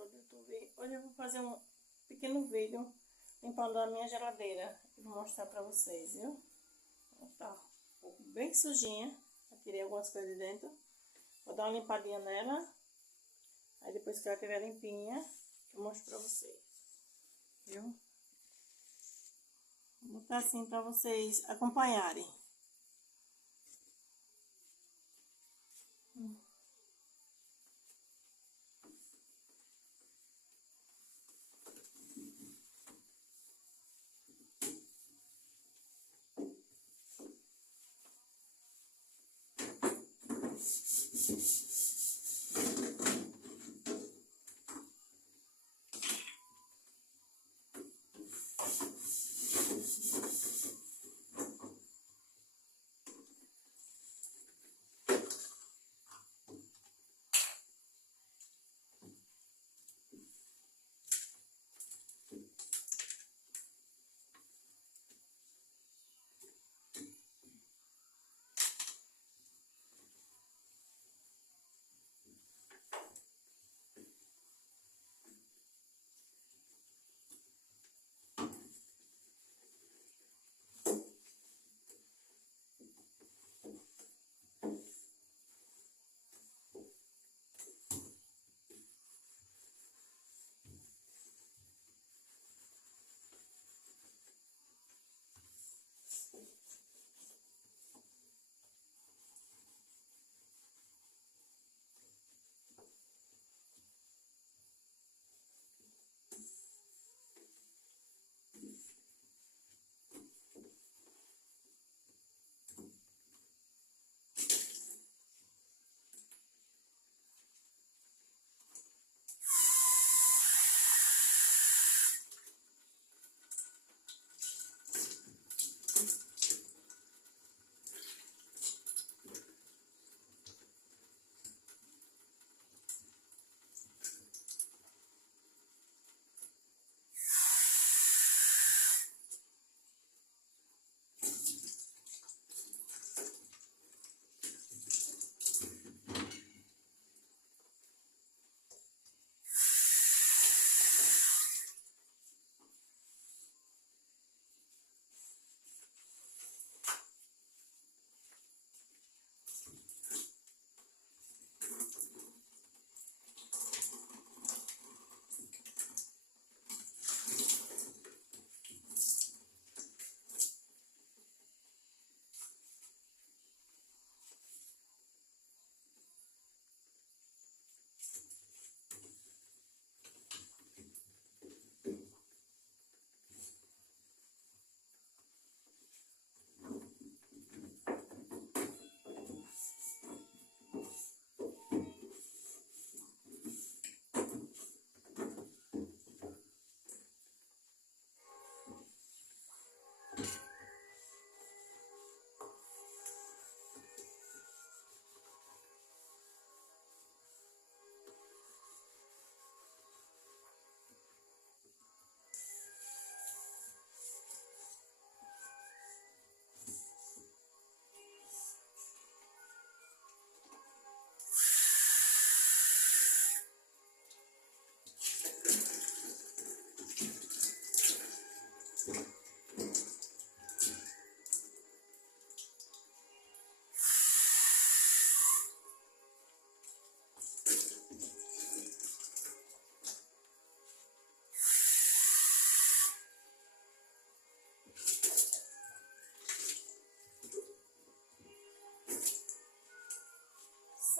pessoal do YouTube. Hoje eu vou fazer um pequeno vídeo limpando a minha geladeira. Eu vou mostrar pra vocês, viu? Tá bem sujinha. Eu tirei algumas coisas de dentro. Vou dar uma limpadinha nela. Aí depois que ela estiver limpinha, eu mostro pra vocês. Viu? Vou botar assim pra vocês acompanharem.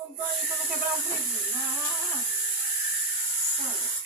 Só tô aí pra não quebrar um preguinho. Olha.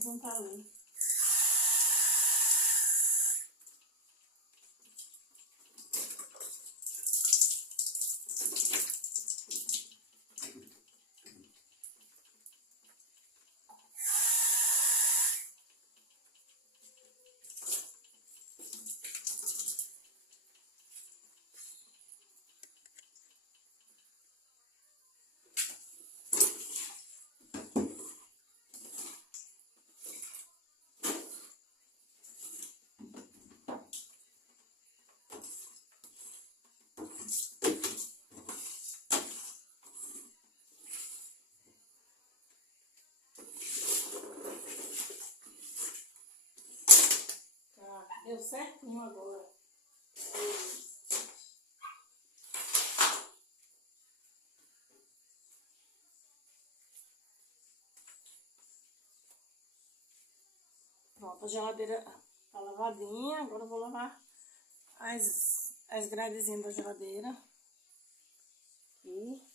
juntar ali. Deu certinho agora. Pronto, a geladeira tá lavadinha. Agora eu vou lavar as gradezinhas da geladeira. Aqui.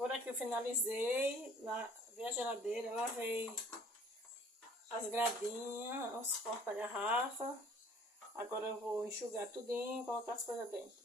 Por aqui eu finalizei, lavei a geladeira, lavei as gradinhas, os porta-garrafa. Agora eu vou enxugar tudinho e colocar as coisas dentro.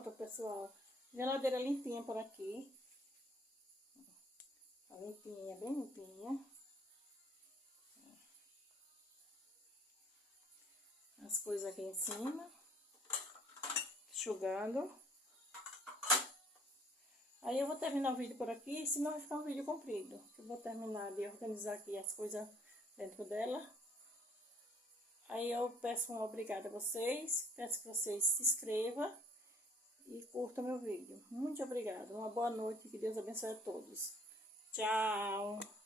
Pronto, pessoal. Geladeira limpinha por aqui. Tá limpinha, bem limpinha. As coisas aqui em cima. Enxugando. Aí eu vou terminar o vídeo por aqui, senão vai ficar um vídeo comprido. Eu vou terminar de organizar aqui as coisas dentro dela. Aí eu peço um obrigado a vocês, peço que vocês se inscrevam e curtam meu vídeo. Muito obrigada, uma boa noite, que Deus abençoe a todos. Tchau!